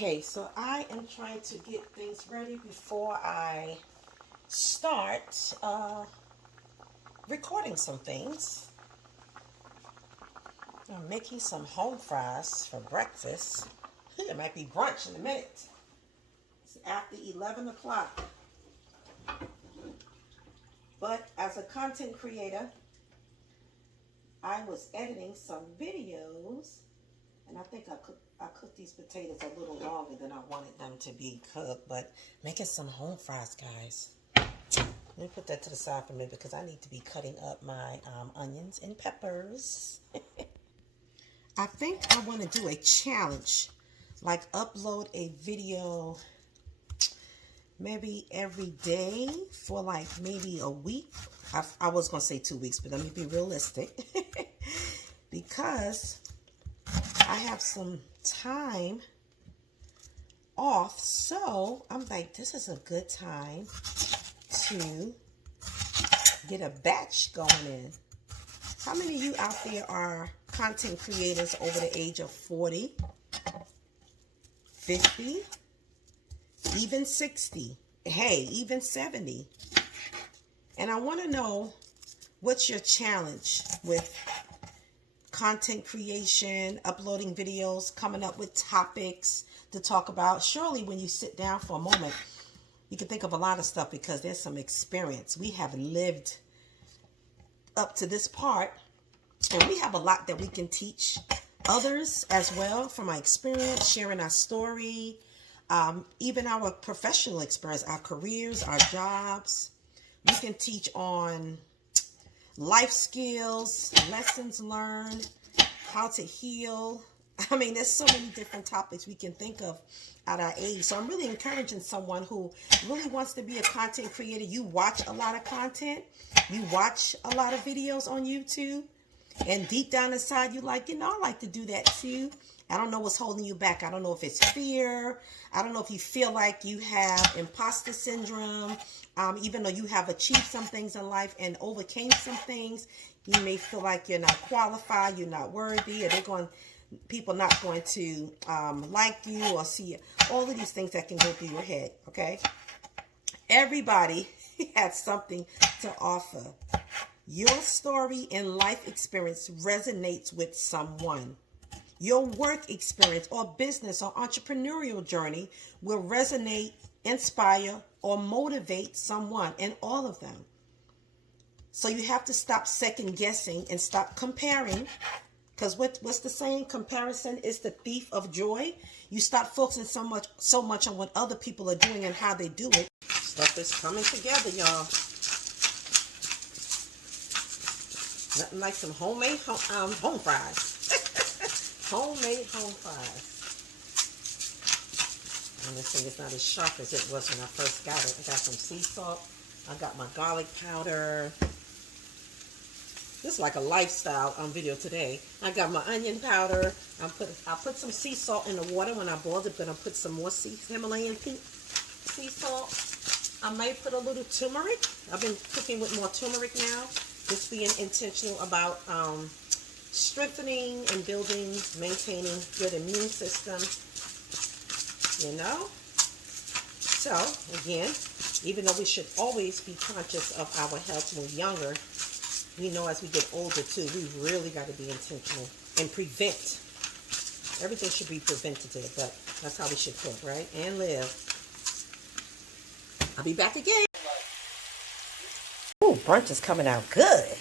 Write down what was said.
Okay, so I am trying to get things ready before I start recording some things. I'm making some home fries for breakfast. It might be brunch in a minute. It's after 11 o'clock. But as a content creator, I was editing some videos, and I think I cooked these potatoes a little longer than I wanted them to be cooked, but making some home fries, guys. Let me put that to the side for a minute because I need to be cutting up my onions and peppers. I think I want to do a challenge, like upload a video maybe every day for like maybe a week. I was going to say 2 weeks, but let me be realistic. Because I have some time off, so I'm like, this is a good time to get a batch going in. How many of you out there are content creators over the age of 40, 50, even 60, hey, even 70? And I want to know, what's your challenge with content creation, uploading videos, coming up with topics to talk about? Surely when you sit down for a moment, you can think of a lot of stuff because there's some experience. We have lived up to this part, and we have a lot that we can teach others as well from our experience, sharing our story, even our professional experience, our careers, our jobs. We can teach on life skills, lessons learned, how to heal. I mean, there's so many different topics we can think of at our age. So I'm really encouraging someone who really wants to be a content creator. You watch a lot of content. You watch a lot of videos on YouTube. And deep down inside, you're like, I like to do that too. I don't know what's holding you back. I don't know if it's fear. I don't know if you feel like you have imposter syndrome. Even though you have achieved some things in life and overcame some things, you may feel like you're not qualified, you're not worthy, or people not going to like you or see you. All of these things that can go through your head, okay? Everybody has something to offer. Your story and life experience resonates with someone. Your work experience or business or entrepreneurial journey will resonate, inspire, or motivate someone, and all of them. So you have to stop second guessing and stop comparing. Because what's the saying? Comparison is the thief of joy. You start focusing so much on what other people are doing and how they do it. Stuff is coming together, y'all. Nothing like some homemade home fries. Homemade home fries. And this thing is not as sharp as it was when I first got it. I got some sea salt. I got my garlic powder. This is like a lifestyle video today. I got my onion powder. I put some sea salt in the water when I boiled it, but I put some more Himalayan pink sea salt. I might put a little turmeric. I've been cooking with more turmeric now. Just being intentional about strengthening and building, maintaining good immune system. So again, even though we should always be conscious of our health when we're younger, we know as we get older too, we really got to be intentional and prevent. Everything should be preventative, but that's how we should cook, right? And live. I'll be back again. Ooh, brunch is coming out good.